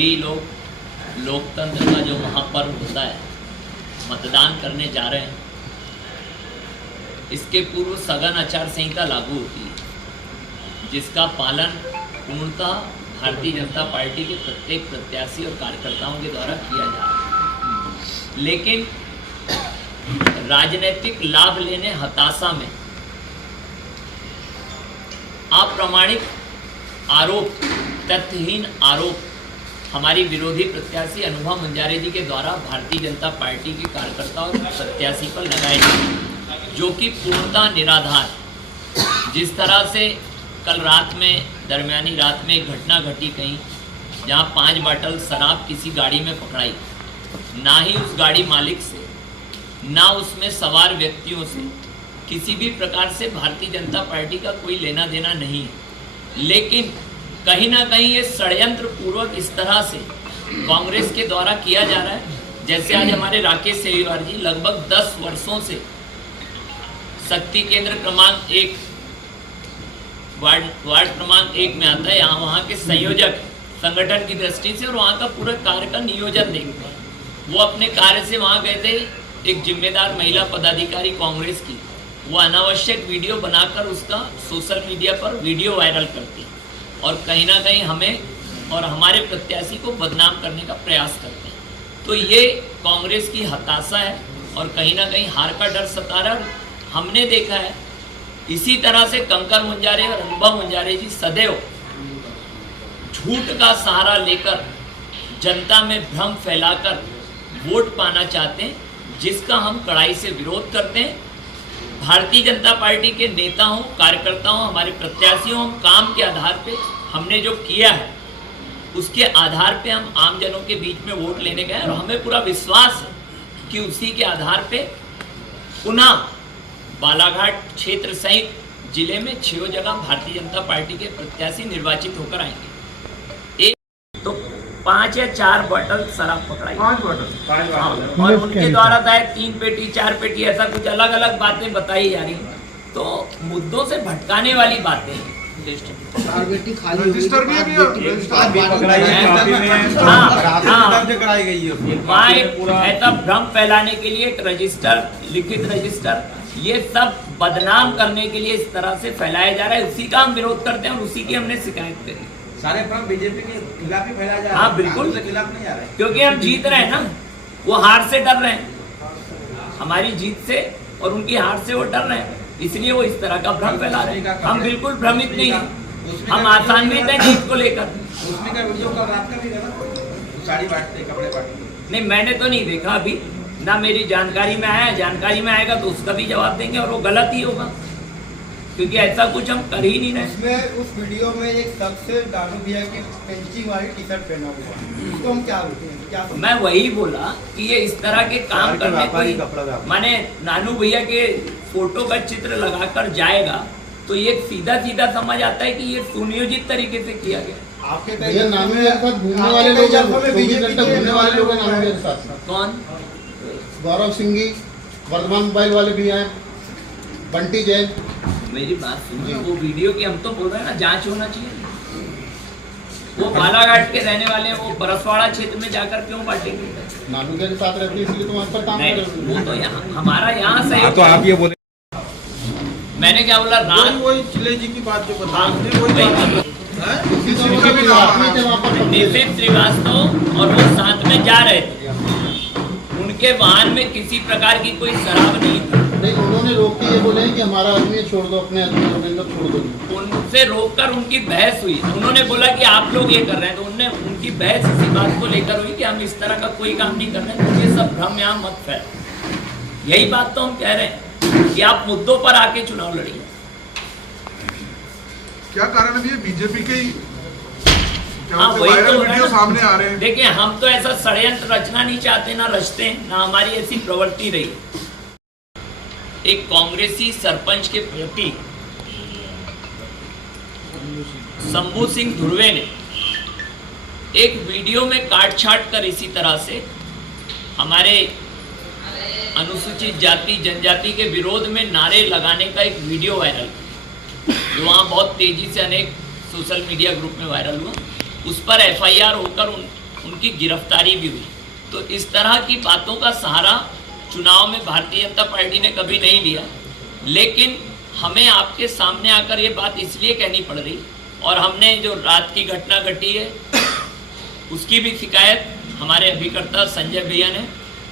सभी लोग लोकतंत्र का जो महापर्व होता है, मतदान करने जा रहे हैं। इसके पूर्व सघन आचार संहिता लागू होती है, जिसका पालन पूर्णतः भारतीय जनता पार्टी के प्रत्येक प्रत्याशी और कार्यकर्ताओं के द्वारा किया जा रहा है। लेकिन राजनीतिक लाभ लेने हताशा में अप्रामाणिक आरोप, तथ्यहीन आरोप हमारी विरोधी प्रत्याशी अनुभव मंजारे जी के द्वारा भारतीय जनता पार्टी के कार्यकर्ताओं और प्रत्याशी पर लगाए गए, जो कि पूर्णतः निराधार। जिस तरह से कल रात में, दरमियानी रात में एक घटना घटी कहीं, जहां 5 बोतल शराब किसी गाड़ी में पकड़ाई, ना ही उस गाड़ी मालिक से, ना उसमें सवार व्यक्तियों से किसी भी प्रकार से भारतीय जनता पार्टी का कोई लेना देना नहीं है। लेकिन कहीं ना कहीं ये षड्यंत्र पूर्वक इस तरह से कांग्रेस के द्वारा किया जा रहा है। जैसे आज हमारे राकेश सेवीवार जी लगभग 10 वर्षों से शक्ति केंद्र क्रमांक 1 वार्ड क्रमांक 1 में आता है, यहाँ वहाँ के संयोजक संगठन की दृष्टि से और वहाँ का पूरा कार्य का नियोजन देखते हैं। वो अपने कार्य से वहाँ गए थे, एक जिम्मेदार महिला पदाधिकारी कांग्रेस की, वो अनावश्यक वीडियो बनाकर उसका सोशल मीडिया पर वीडियो वायरल करती है और कहीं ना कहीं हमें और हमारे प्रत्याशी को बदनाम करने का प्रयास करते हैं। तो ये कांग्रेस की हताशा है और कहीं ना कहीं हार का डर सता रहा है। हमने देखा है इसी तरह से कंकर मुंजारे और अनुभव मुंजारे जी सदैव झूठ का सहारा लेकर जनता में भ्रम फैलाकर वोट पाना चाहते हैं, जिसका हम कड़ाई से विरोध करते हैं। भारतीय जनता पार्टी के नेताओं, कार्यकर्ताओं, हमारे प्रत्याशियों, हम काम के आधार पे हमने जो किया है उसके आधार पे हम आम जनों के बीच में वोट लेने गए और हमें पूरा विश्वास है कि उसी के आधार पे पुनः बालाघाट क्षेत्र सहित जिले में 6 जगह भारतीय जनता पार्टी के प्रत्याशी निर्वाचित होकर आएंगे। एक तो 5 या 4 बोतल शराब पकड़ाई, 5 बोतल और उनके द्वारा शायद 3 पेटी 4 पेटी ऐसा कुछ अलग अलग बातें बताई जा रही। तो मुद्दों से भटकाने वाली बातें हैं। रजिस्टर भी ऐसा भ्रम फैलाने के लिए एक रजिस्टर, लिखित रजिस्टर, ये सब बदनाम करने के लिए इस तरह से फैलाया जा रहा है। उसी का हम विरोध करते हैं और उसी की हमने शिकायत करी। सारे भ्रम बीजेपी के खिलाफ ही फैलाया जा रहा है। हाँ बिल्कुल, खिलाफ नहीं आ रहा है, क्योंकि हम जीत रहे हैं ना, वो हार से डर रहे हैं, हमारी जीत से और उनकी हार से वो डर रहे हैं, इसलिए वो इस तरह का भ्रम फैला रहे हैं। हम बिल्कुल भ्रमित नहीं है, हम आसान्वित हैं जीत को लेकर। उसमें का वीडियो कल रात का भी था, साड़ी बांटते, कपड़े बांटते। नहीं, मैंने तो नहीं देखा अभी, ना मेरी जानकारी में आया। जानकारी में आएगा तो उसका भी जवाब देंगे और वो गलत ही होगा, क्योंकि ऐसा कुछ हम कर ही नहीं रहे। उसमें उस वीडियो में एक शख्स दानू भैया की पेंचिंग वाली टी-शर्ट पहना हुआ है, उसको हम क्या बोलते हैं? क्या मैं वही बोला कि ये इस तरह के काम करने कोई, माने नानू भैया के फोटो का चित्र लगाकर जाएगा तो ये सीधा सीधा समझ आता है कि ये सुनियोजित तरीके से किया गया। आपके नानू भैया के साथ घूमने वाले लोग, 24 घंटा घूमने वाले लोग हैं नानू भैया के साथ। कौन? गौरव सिंह जी, वर्धमान मोबाइल वाले भी हैं, बंटी जैन। मेरी बात सुनिए, वो वीडियो की हम तो बोल रहे हैं ना, जांच होना चाहिए। वो बालाघाट के रहने वाले हैं, वो बरसवाड़ा क्षेत्र में जाकर क्यों बांटेंगे? नानू भैया के साथ रहते हैं इसलिए तो वहाँ पर काम कर रहे हैं। वो तो यहाँ हमारा यहाँ से तो आप ये बोले, मैंने क्या बोला? वही चिले जी की बात जो बता नितिन श्रीवास्तव और वो साथ में जा रहे थे, उनके वाहन में किसी प्रकार की कोई शराब नहीं थी। नहीं, उन्होंने रोक के ये बोले कि हमारा आदमी छोड़ दो, अपने आदमी को छोड़ दो। उनसे रोककर उनकी बहस हुई। उन्होंने बोला कि आप लोग ये कर रहे हैं, तो उनने उनकी बहस इसी बात को लेकर हुई कि हम इस तरह का कोई काम नहीं कर रहे हैं, तो ये सब भ्रम यहाँ मत फैल। यही बात तो हम कह रहे हैं कि आप मुद्दों पर आके चुनाव लड़िए। क्या कारण है? ये बीजेपी के हाँ, वही तो वीडियो सामने आ रहे हैं। देखिए, हम तो ऐसा षड्यंत्र रचना नहीं चाहते, ना रचते हैं, ना हमारी ऐसी प्रवृत्ति रही। एक कांग्रेसी सरपंच के प्रति शंभू सिंह धुर्वे ने एक वीडियो में काट छाट कर इसी तरह से हमारे अनुसूचित जाति जनजाति के विरोध में नारे लगाने का एक वीडियो वायरल, जो वहाँ बहुत तेजी से अनेक सोशल मीडिया ग्रुप में वायरल हुआ। उस पर एफआईआर होकर उनकी गिरफ्तारी भी हुई। तो इस तरह की बातों का सहारा चुनाव में भारतीय जनता पार्टी ने कभी नहीं लिया, लेकिन हमें आपके सामने आकर ये बात इसलिए कहनी पड़ रही, और हमने जो रात की घटना घटी है उसकी भी शिकायत हमारे अभिकर्ता संजय भैया ने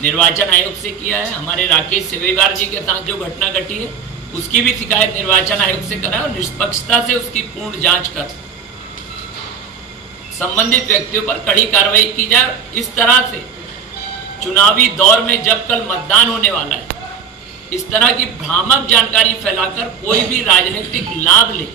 निर्वाचन आयोग से किया है। हमारे राकेश सेवेगार जी के साथ जो घटना घटी है उसकी भी शिकायत निर्वाचन आयोग से करा है, और निष्पक्षता से उसकी पूर्ण जांच कर संबंधित व्यक्तियों पर कड़ी कार्रवाई की जाए। इस तरह से चुनावी दौर में जब कल मतदान होने वाला है, इस तरह की भ्रामक जानकारी फैलाकर कोई भी राजनीतिक लाभ ले,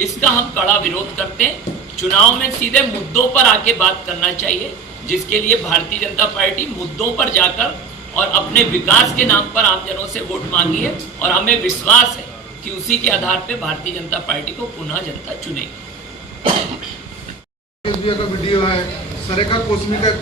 इसका हम कड़ा विरोध करते हैं। चुनाव में सीधे मुद्दों पर आके बात करना चाहिए, जिसके लिए भारतीय जनता पार्टी मुद्दों पर जाकर और अपने विकास के नाम पर आमजनों से वोट मांगी है, और हमें विश्वास है कि उसी के आधार पर भारतीय जनता पार्टी को पुनः जनता चुनेगी। राकेश भैया का वीडियो है, सरेका कोस्मिका एक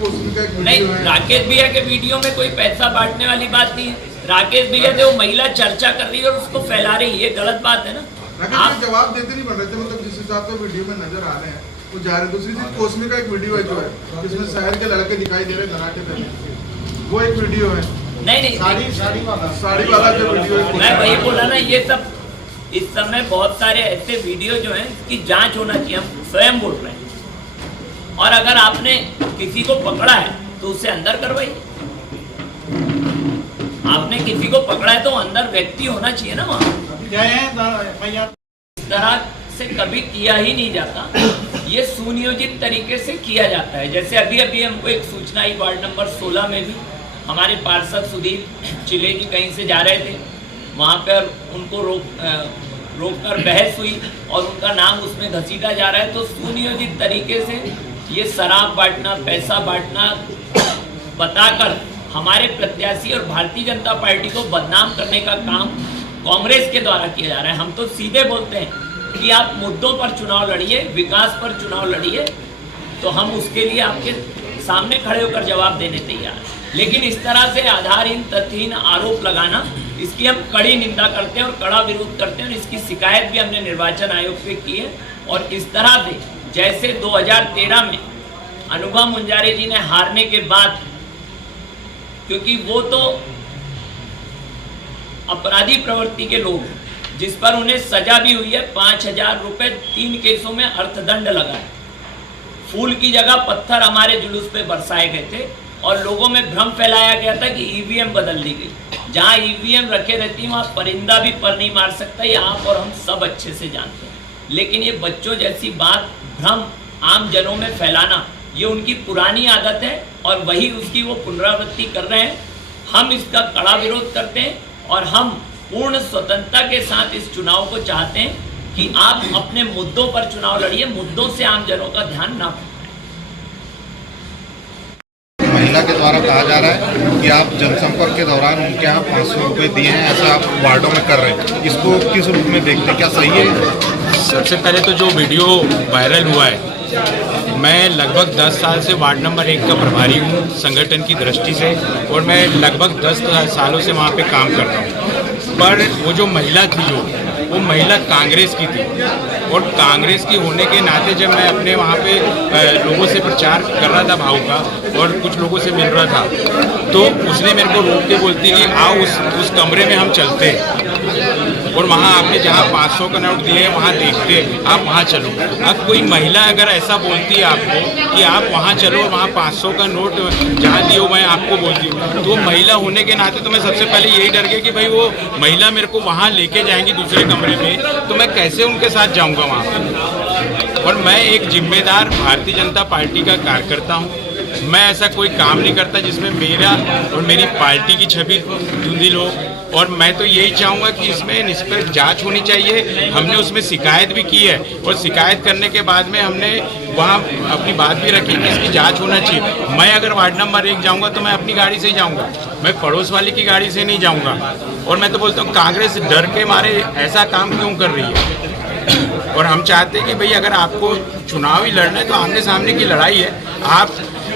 नहीं, वीडियो है। राकेश भैया के वीडियो में कोई पैसा बांटने वाली बात नहीं है। राकेश भैया जो महिला चर्चा कर रही है और उसको फैला रही है, ये गलत बात है ना। राकेश भैया जवाब देते नहीं बन रहे थे, मतलब जिस हिसाब से वीडियो में नजर आ रहे हैं वो जा रहे हैं। दूसरी चीज कोस्मी का एक वीडियो है जो है, जिसमें शहर के लड़के दिखाई दे रहे हैं घराटे पे, वो एक वीडियो है। नहीं, साड़ी वाला जो वीडियो है, मैं वही बोला ना, ये सब इस समय बहुत सारे ऐसे वीडियो जो हैं इसकी जांच होना चाहिए, हम स्वयं बोल रहे हैं। और अगर आपने किसी को पकड़ा है तो उसे अंदर करवाइए। आपने किसी को पकड़ा है तो अंदर व्यक्ति होना चाहिए ना वहाँ। इस तरह से कभी किया ही नहीं जाता, ये सुनियोजित तरीके से किया जाता है। जैसे अभी अभी हमको एक सूचना आई, वार्ड नंबर 16 में भी हमारे पार्षद सुधीर चिले जी कहीं से जा रहे थे, वहाँ पर उनको रोककर बहस हुई और उनका नाम उसमें घसीटा जा रहा है। तो सुनियोजित तरीके से ये शराब बांटना, पैसा बांटना बताकर हमारे प्रत्याशी और भारतीय जनता पार्टी को बदनाम करने का काम कांग्रेस के द्वारा किया जा रहा है। हम तो सीधे बोलते हैं कि आप मुद्दों पर चुनाव लड़िए, विकास पर चुनाव लड़िए, तो हम उसके लिए आपके सामने खड़े होकर जवाब देने तैयार हैं। लेकिन इस तरह से आधारहीन, तथ्यहीन आरोप लगाना, इसकी हम कड़ी निंदा करते हैं और कड़ा विरोध करते हैं। और इसकी शिकायत भी हमने निर्वाचन आयोग से की है। और इस तरह से जैसे 2013 में अनुभव मुंजारे जी ने हारने के बाद, क्योंकि वो तो अपराधी प्रवृत्ति के लोग, जिस पर उन्हें सजा भी हुई है, 5000 रुपए 3 केसों में अर्थदंड लगा है। फूल की जगह पत्थर हमारे जुलूस पे बरसाए गए थे और लोगों में भ्रम फैलाया गया था कि ईवीएम बदल दी गई। जहां ईवीएम रखे रहती है वहां परिंदा भी पर नहीं मार सकता, ये आप और हम सब अच्छे से जानते हैं। लेकिन ये बच्चों जैसी बात, भ्रम आम जनों में फैलाना, ये उनकी पुरानी आदत है और वही उसकी वो पुनरावृत्ति कर रहे हैं। हम इसका कड़ा विरोध करते हैं और हम पूर्ण स्वतंत्रता के साथ इस चुनाव को चाहते हैं कि आप अपने मुद्दों पर चुनाव लड़िए, मुद्दों से आम जनों का ध्यान ना भटकाएं। महिला के द्वारा कहा जा रहा है कि आप जनसंपर्क के दौरान उनके यहाँ 500 रुपये दिए हैं, ऐसा आप वार्डों में कर रहे हैं। इसको किस रूप में देखते हैं, क्या सही है? सबसे पहले तो जो वीडियो वायरल हुआ है, मैं लगभग 10 साल से वार्ड नंबर 1 का प्रभारी हूँ संगठन की दृष्टि से, और मैं लगभग 10 सालों से वहाँ पे काम कर रहा हूँ। पर वो जो महिला थी, वो महिला कांग्रेस की थी, और कांग्रेस की होने के नाते जब मैं अपने वहाँ पे लोगों से प्रचार कर रहा था भाव का, और कुछ लोगों से मिल रहा था, तो उसने मेरे को रोक के बोलती कि आओ उस कमरे में हम चलते और वहाँ आपने जहाँ 500 का नोट दिए वहाँ देखते, आप वहाँ चलो। अब कोई महिला अगर ऐसा बोलती है आपको कि आप वहाँ चलो, वहाँ 500 का नोट जहाँ दिए मैं आपको बोलती हूँ, तो महिला होने के नाते तो मैं सबसे पहले यही डर गया कि भाई वो महिला मेरे को वहाँ लेके जाएंगी दूसरे कमरे में, तो मैं कैसे उनके साथ जाऊँगा वहाँ पर। और मैं एक जिम्मेदार भारतीय जनता पार्टी का कार्यकर्ता हूँ। मैं ऐसा कोई काम नहीं करता जिसमें मेरा और मेरी पार्टी की छवि धुंधिल हो, और मैं तो यही चाहूँगा कि इसमें निष्पक्ष जांच होनी चाहिए। हमने उसमें शिकायत भी की है, और शिकायत करने के बाद में हमने वहाँ अपनी बात भी रखी कि इसकी जांच होना चाहिए। मैं अगर वार्ड नंबर 1 जाऊँगा तो मैं अपनी गाड़ी से ही जाऊँगा, मैं पड़ोस वाले की गाड़ी से नहीं जाऊँगा। और मैं तो बोलता हूँ कांग्रेस डर के मारे ऐसा काम क्यों कर रही है। और हम चाहते हैं कि भाई अगर आपको चुनाव ही लड़ना है तो आमने सामने की लड़ाई है।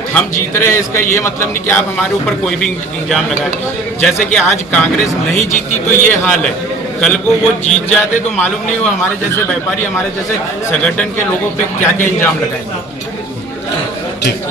हम जीत रहे हैं, इसका ये मतलब नहीं कि आप हमारे ऊपर कोई भी इल्जाम लगाएं। जैसे कि आज कांग्रेस नहीं जीती तो ये हाल है, कल को वो जीत जाते तो मालूम नहीं वो हमारे जैसे व्यापारी, हमारे जैसे संगठन के लोगों पे क्या क्या इल्जाम लगाएंगे। ठीक।